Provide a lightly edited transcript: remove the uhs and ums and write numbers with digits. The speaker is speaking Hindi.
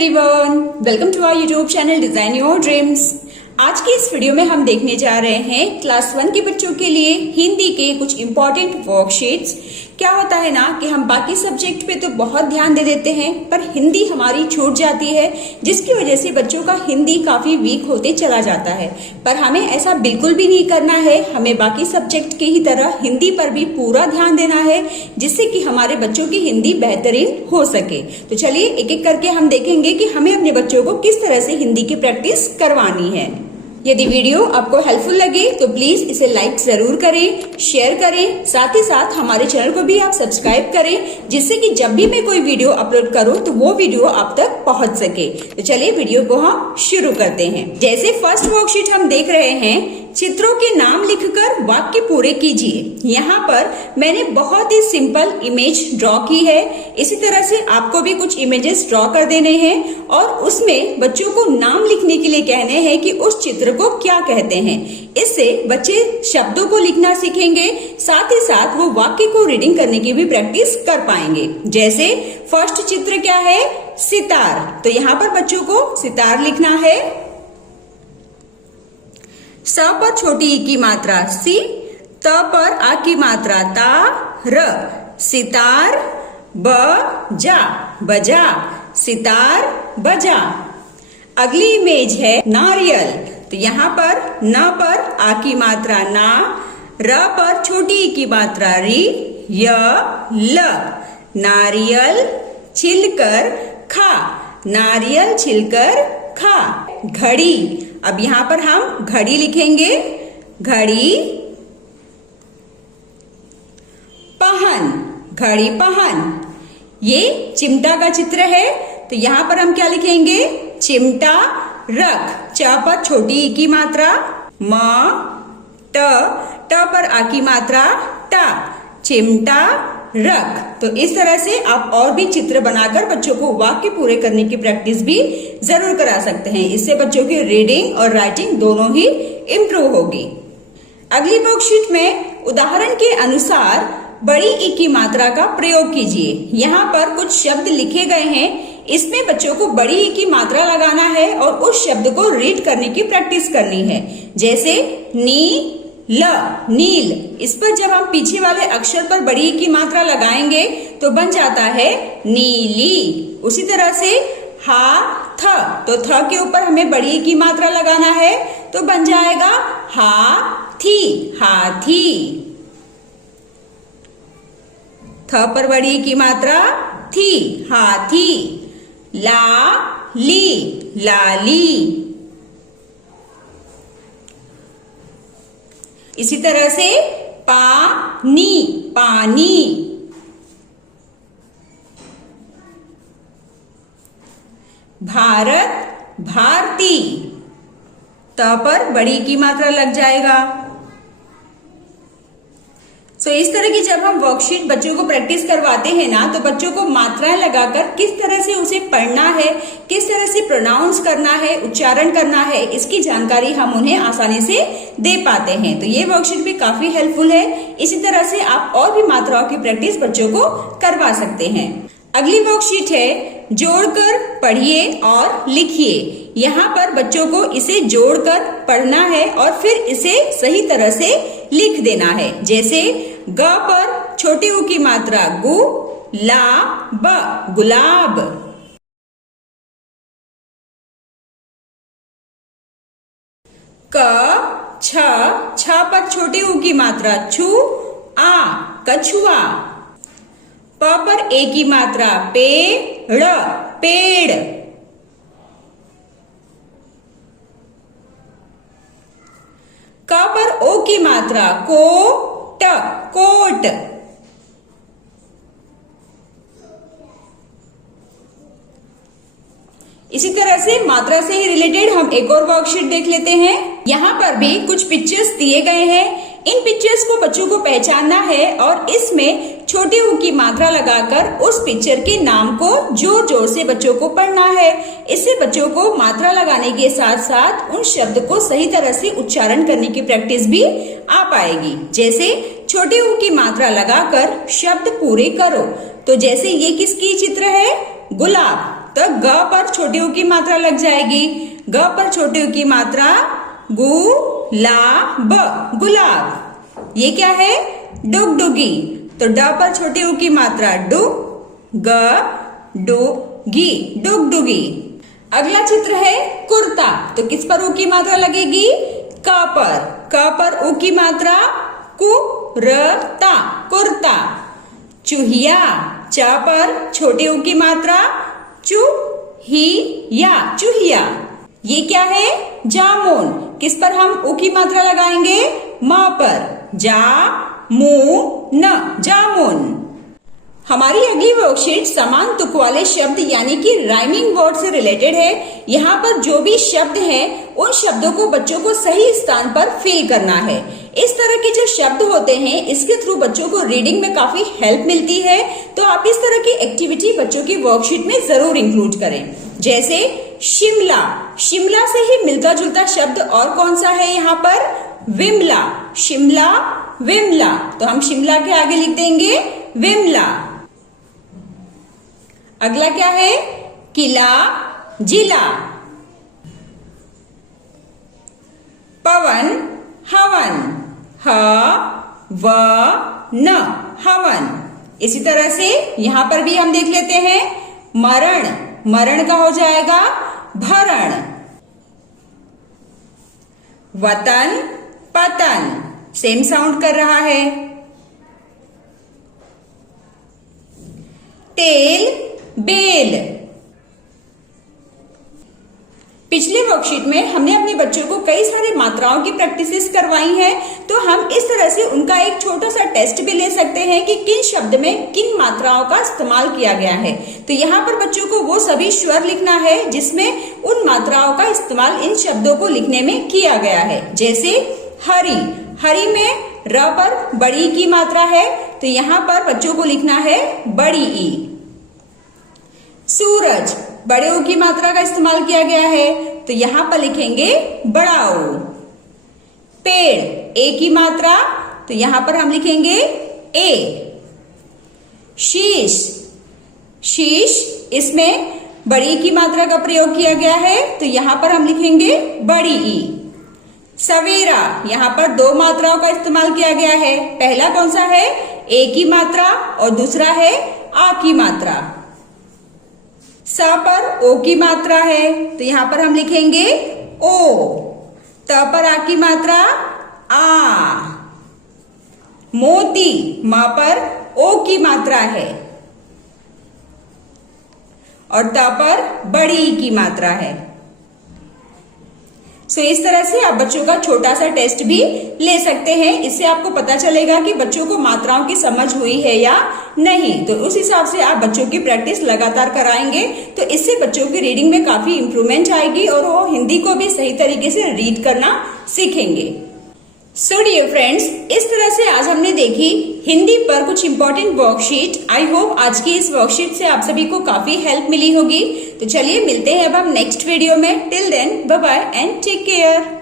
Everyone, welcome to our YouTube channel design your dreams. आज की इस वीडियो में हम देखने जा रहे हैं क्लास 1 के बच्चों के लिए हिंदी के कुछ इम्पोर्टेंट वर्कशीट्स। क्या होता है ना कि हम बाकी सब्जेक्ट पे तो बहुत ध्यान दे देते हैं, पर हिंदी हमारी छूट जाती है, जिसकी वजह से बच्चों का हिंदी काफी वीक होते चला जाता है। पर हमें ऐसा बिल्कुल भी नहीं करना है, हमें बाकी सब्जेक्ट की ही तरह हिंदी पर भी पूरा ध्यान देना है, जिससे कि हमारे बच्चों की हिंदी बेहतरीन हो सके। तो चलिए एक एक करके हम देखेंगे कि हमें अपने बच्चों को किस तरह से हिंदी की प्रैक्टिस करवानी है। यदि वीडियो आपको हेल्पफुल लगे तो प्लीज इसे लाइक जरूर करें, शेयर करें, साथ ही साथ हमारे चैनल को भी आप सब्सक्राइब करें, जिससे कि जब भी मैं कोई वीडियो अपलोड करूं तो वो वीडियो आप तक पहुंच सके। तो चलिए वीडियो को हम शुरू करते हैं। जैसे फर्स्ट वर्कशीट हम देख रहे हैं, चित्रों के नाम लिखकर वाक्य पूरे कीजिए। यहाँ पर मैंने बहुत ही सिंपल इमेज ड्रॉ की है। इसी तरह से आपको भी कुछ इमेजेस ड्रॉ कर देने हैं और उसमें बच्चों को नाम लिखने के लिए कहने हैं कि उस चित्र को क्या कहते हैं। इससे बच्चे शब्दों को लिखना सीखेंगे, साथ ही साथ वो वाक्य को रीडिंग करने की भी प्रैक्टिस कर पाएंगे। जैसे फर्स्ट चित्र क्या है, सितार। तो यहाँ पर बच्चों को सितार लिखना है। स पर छोटी ई की मात्रा सी, त पर आ की मात्रा ता, र, सितार, ब जा, बजा, सितार बजा। अगली इमेज है नारियल। तो यहाँ पर न पर आ की मात्रा ना, र पर छोटी ई की मात्रा री, य, ल, नारियल छिलकर खा, नारियल छिलकर खा। घड़ी। अब यहाँ पर हम घड़ी लिखेंगे, घड़ी पहन, घड़ी पहन। ये चिमटा का चित्र है, तो यहाँ पर हम क्या लिखेंगे, चिमटा रख। च पर छोटी ई की मात्रा म, ट पर आ की मात्रा टा, चिमटा रख। तो इस तरह से आप और भी चित्र बनाकर बच्चों को वाक्य पूरे करने की प्रैक्टिस भी जरूर करा सकते हैं। इससे बच्चों की रीडिंग और राइटिंग दोनों ही इम्प्रूव होगी। अगली वर्कशीट में उदाहरण के अनुसार बड़ी ई की मात्रा का प्रयोग कीजिए। यहाँ पर कुछ शब्द लिखे गए हैं, इसमें बच्चों को बड़ी ई की मात्रा लगाना है और उस शब्द को रीड करने की प्रैक्टिस करनी है। जैसे नी ल, नील। इस पर जब हम पीछे वाले अक्षर पर बड़ी ई की मात्रा लगाएंगे तो बन जाता है नीली। उसी तरह से हा थ, तो थ के ऊपर हमें बड़ी ई की मात्रा लगाना है तो बन जाएगा हा थी, हाथी। थ पर बड़ी ई की मात्रा थी, हाथी। ला ली, लाली। इसी तरह से पानी, पानी। भारत, भारती। त पर बड़ी की मात्रा लग जाएगा। इस तरह की जब हम वर्कशीट बच्चों को प्रैक्टिस करवाते हैं ना, तो बच्चों को मात्राएं लगाकर किस तरह से उसे पढ़ना है, किस तरह से प्रोनाउंस करना है, उच्चारण करना है, इसकी जानकारी हम उन्हें आसानी से दे पाते हैं। तो ये वर्कशीट भी काफी हेल्पफुल है। इसी तरह से आप और भी मात्राओं की प्रैक्टिस बच्चों को करवा सकते हैं। अगली वर्कशीट है जोड़कर पढ़िए और लिखिए। यहाँ पर बच्चों को इसे जोड़कर पढ़ना है और फिर इसे सही तरह से लिख देना है। जैसे ग पर छोटी ऊ की मात्रा गु, ला ब, गुलाब। क छ, छ पर छोटी ऊ की मात्रा छु, आ, कछुआ। प पर ए की मात्रा पे, ड़, पेड़। क पर ओ की मात्रा को, ट, कोट। इसी तरह से मात्रा से ही रिलेटेड हम एक और वर्कशीट देख लेते हैं। यहाँ पर भी कुछ पिक्चर्स दिए गए हैं। इन पिक्चर्स को बच्चों को पहचानना है और इसमें छोटी ऊ की मात्रा लगाकर उस पिक्चर के नाम को जोर जोर से बच्चों को पढ़ना है। इससे बच्चों को मात्रा लगाने के साथ साथ उन शब्द को सही तरह से उच्चारण करने की प्रैक्टिस भी आ पाएगी। जैसे छोटी ऊ की मात्रा लगाकर शब्द पूरे करो। तो जैसे ये किसकी चित्र है, गुलाब, तो ग पर छोटी ऊ की मात्रा लग जाएगी, ग पर छोटी ऊ की मात्रा गुलाब, गुलाब। ये क्या है? डुगडुगी। तो ड पर छोटी ऊ की मात्रा डु, ग डुगी, डुगडुगी। अगला चित्र है कुर्ता। तो किस पर ऊ की मात्रा लगेगी? क पर। क पर ऊ की मात्रा कुरता, कुर्ता। चूहिया। च पर छोटी ऊ की मात्रा चूहिया, चूहिया। ये क्या है? जामुन। किस पर हम ऊ की मात्रा लगाएंगे? म पर। जामुन, जामुन। हमारी अगली वर्कशीट समान तुक वाले शब्द यानी कि राइमिंग वर्ड से रिलेटेड है। यहाँ पर जो भी शब्द हैं, उन शब्दों को बच्चों को सही स्थान पर फिल करना है। इस तरह के जो शब्द होते हैं, इसके थ्रू बच्चों को रीडिंग में काफी हेल्प मिलती है। तो आप इस तरह की एक्टिविटी बच्चों की वर्कशीट में जरूर इंक्लूड करें। जैसे शिमला, शिमला से ही मिलता जुलता शब्द और कौन सा है यहाँ पर? विमला, शिमला, विमला। तो हम शिमला के आगे लिख देंगे विमला। अगला क्या है? किला, जिला। पवन, हवन, ह-व-न, हवन। इसी तरह से यहां पर भी हम देख लेते हैं मरण, मरण का हो जाएगा भरण। वतन, पतन, सेम साउंड कर रहा है। तेल, बेल। पिछले वर्कशीट में हमने अपने बच्चों को कई सारे मात्राओं की प्रैक्टिसेस करवाई हैं, तो हम इस तरह से उनका एक छोटा सा टेस्ट भी ले सकते हैं कि किन शब्द में किन मात्राओं का इस्तेमाल किया गया है। तो यहाँ पर बच्चों को वो सभी स्वर लिखना है जिसमें उन मात्राओं का इस्तेमाल इन शब्दों को लिखने में किया गया है। जैसे हरी, हरी में र पर बड़ी की मात्रा है, तो यहाँ पर बच्चों को लिखना है बड़ी ई। सूरज, बड़े ऊ की मात्रा का इस्तेमाल किया गया है, तो यहां पर लिखेंगे बड़ा ऊ। पेड़, ए की मात्रा, तो यहां पर हम लिखेंगे ए। शीश, शीश, इसमें बड़ी की मात्रा का प्रयोग किया गया है, तो यहां पर हम लिखेंगे बड़ी ई। सवेरा, यहां पर दो मात्राओं का इस्तेमाल किया गया है। पहला कौन सा है? ए की मात्रा और दूसरा है आ की मात्रा। स पर ओ की मात्रा है, तो यहां पर हम लिखेंगे ओ। त पर आ की मात्रा आ। मोती, म पर ओ की मात्रा है और त पर बड़ी की मात्रा है। सो इस तरह से आप बच्चों का छोटा सा टेस्ट भी ले सकते हैं। इससे आपको पता चलेगा कि बच्चों को मात्राओं की समझ हुई है या नहीं। तो उस हिसाब से आप बच्चों की प्रैक्टिस लगातार कराएंगे, तो इससे बच्चों की रीडिंग में काफी इंप्रूवमेंट आएगी और वो हिंदी को भी सही तरीके से रीड करना सीखेंगे। सो डियर फ्रेंड्स, इस तरह से आज हमने देखी हिंदी पर कुछ इंपॉर्टेंट वर्कशीट। आई होप आज की इस वर्कशीट से आप सभी को काफी हेल्प मिली होगी। तो चलिए मिलते हैं अब हम नेक्स्ट वीडियो में। Till then bye bye and take care.